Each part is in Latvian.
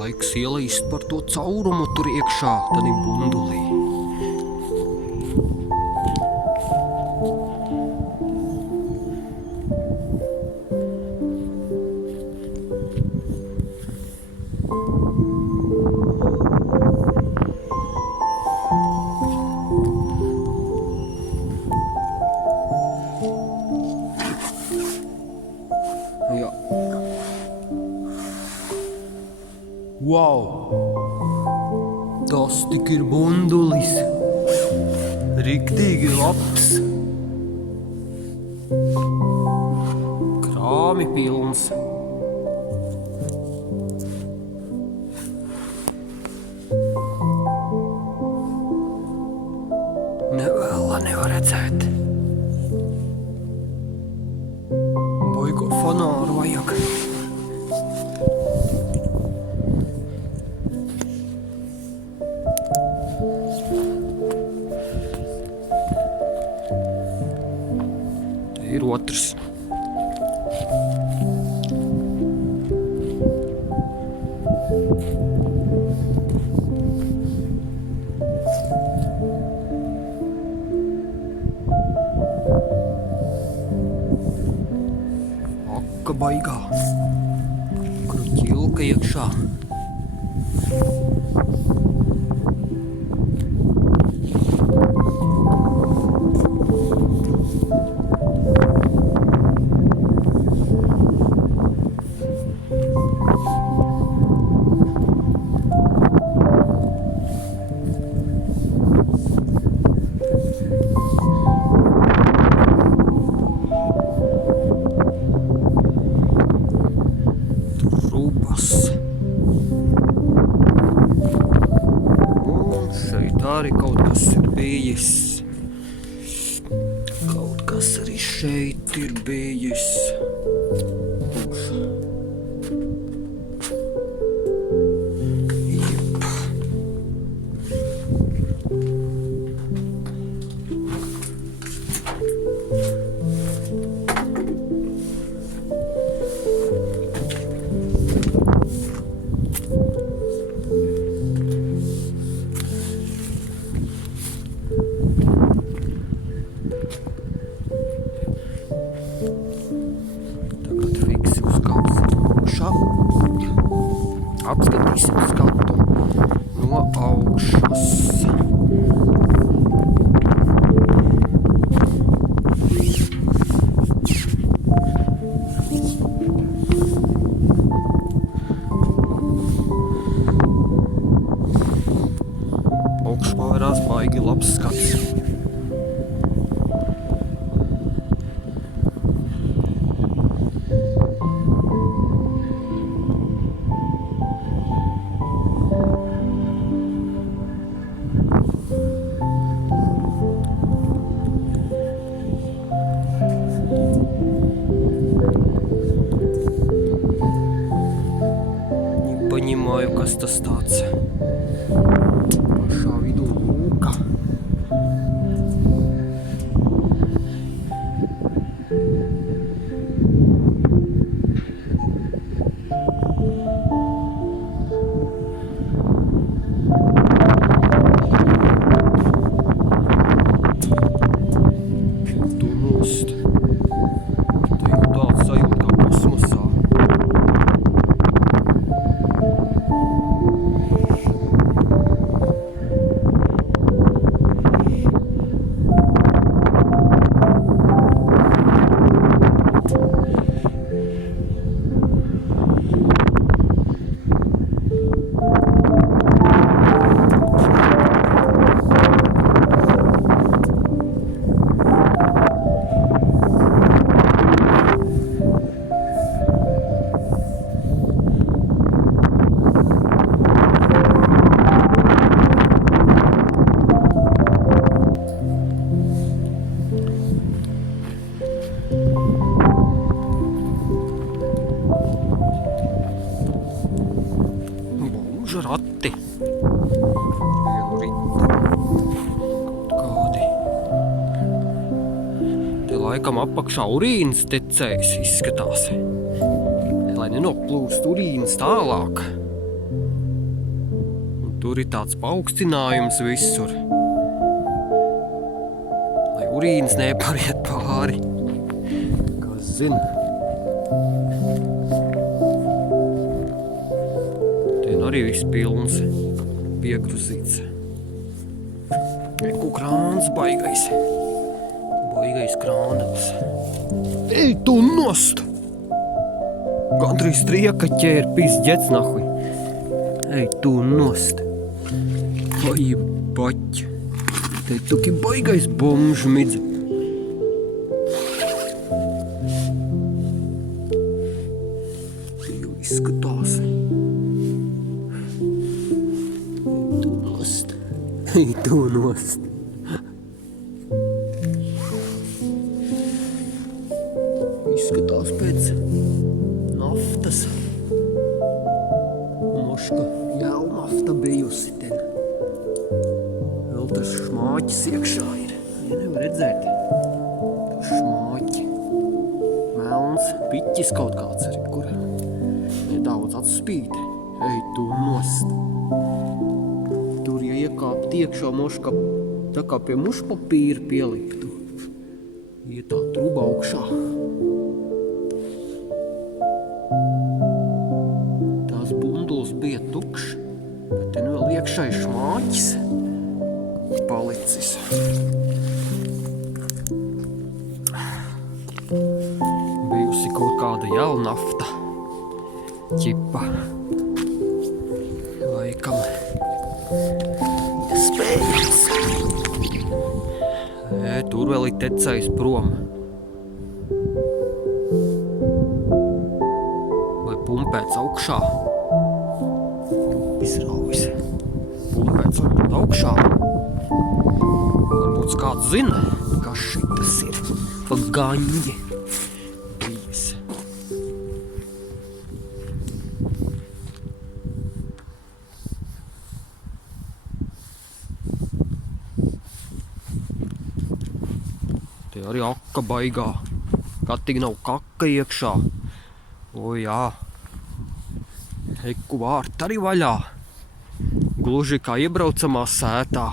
Laiks ielīst par to caurumu tur iekšā, tadim bundulī. Jā. Wow! Tas tik ir bundulis. Riktīgi labs. Krāmi pilns. Nevēla nevar redzēt. Baigo fanāru vajag. Te ir otrs. Akka baigā. Kur ķilka iekšā. Rūpas. Un šeit arī kaut kas ir bijis. Kaut kas arī šeit ir bijis. Jep. Tagad fiksi uzkāpsim augšā. Apskatīsim skatu no augšas. Augšpārās baigi labs skats. Nepaņemāju, kas tas tāds. Pašā vidū lūka. Tu nost. Te jau tāds sajūt kā kosmosā. Būža rati. Vienu ritu. Kaut kādi. Te laikam apakšā urīns tecējs izskatās. Lai nenoplūst urīns tālāk. Tur ir tāds paaugstinājums visur. Lai urīns nepariet pāri. Kas zina? Tien arī viss pilns. Piegruzīts. Eku krāns baigais. Baigais krānats. Ej, tu nost! Gandrīz trieka ķēr pizģets nahui. Ej, tu nost! Vai baķ! Te tuki baigais bomžu midz. Jau izskatās. Ej, tu nost! Izskatās pēc naftas. Moška jau nafta bijusi ten. Vēl tas šmāķis iekšā ir. Ja nevar redzēt. Tas šmāķi. Melns piķis kaut kāds arī, kur nedaudz atspīd. Ej, tu nost! Tur, ja iekāpt iekšā moška, tā kā pie mušpapīra pieliktu. Iet tā truba augšā. Tās bunduls bija tukšs, bet te vēl iekšā ir šmāķis palicis. Bijusi kaut kāda jaunafta ķipa. Laikam iespējams. Tur vēl ir tecējis prom. Vai pumpēts augšā? Izraujas. Pumpēts varbūt augšā. Varbūt kāds zina, kas šitas ir. Pa gaņģi. Bijis. Te arī akka baigā. Katīgi nav kaka iekšā. O jā. Eku vārti arī vaļā. Gluži kā iebraucamā sētā.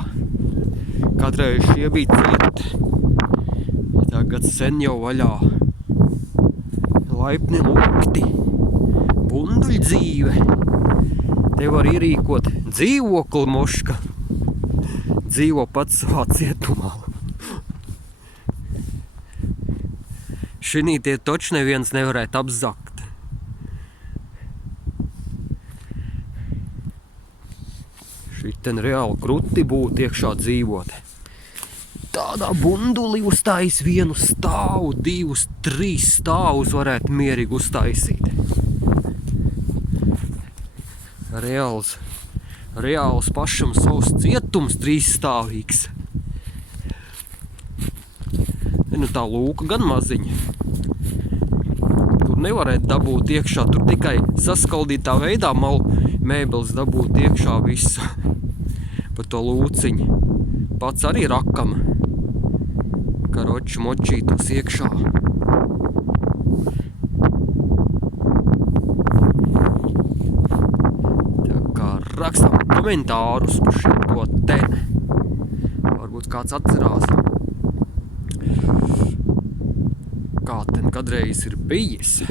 Katreiz šie bija cieti. Tagad sen jau vaļā. Laipni lukti. Bunduļu dzīve. Te var ierīkot dzīvokli moška. Dzīvo pats savā cietumā. Šinī tie toč neviens nevarētu apzakt. Šiten reāli kruti būtu iekšā dzīvot. Tādā bundulī uztais vienu stāvu, 2, 3 stāvus varētu mierīgi uztaisīt. Reāls pašam savs cietums 3 stāvīgs. Nu tā lūka gan maziņa. Tur nevarētu dabūt iekšā, tur tikai saskaldītā veidā mēbeles dabūt iekšā visu. Pa to lūciņu. Pats arī rakam. Karoči močītos iekšā. Tā kā rakstam komentārus par šito ten. Varbūt kāds atcerās. Kā ten kadreiz ir bijis.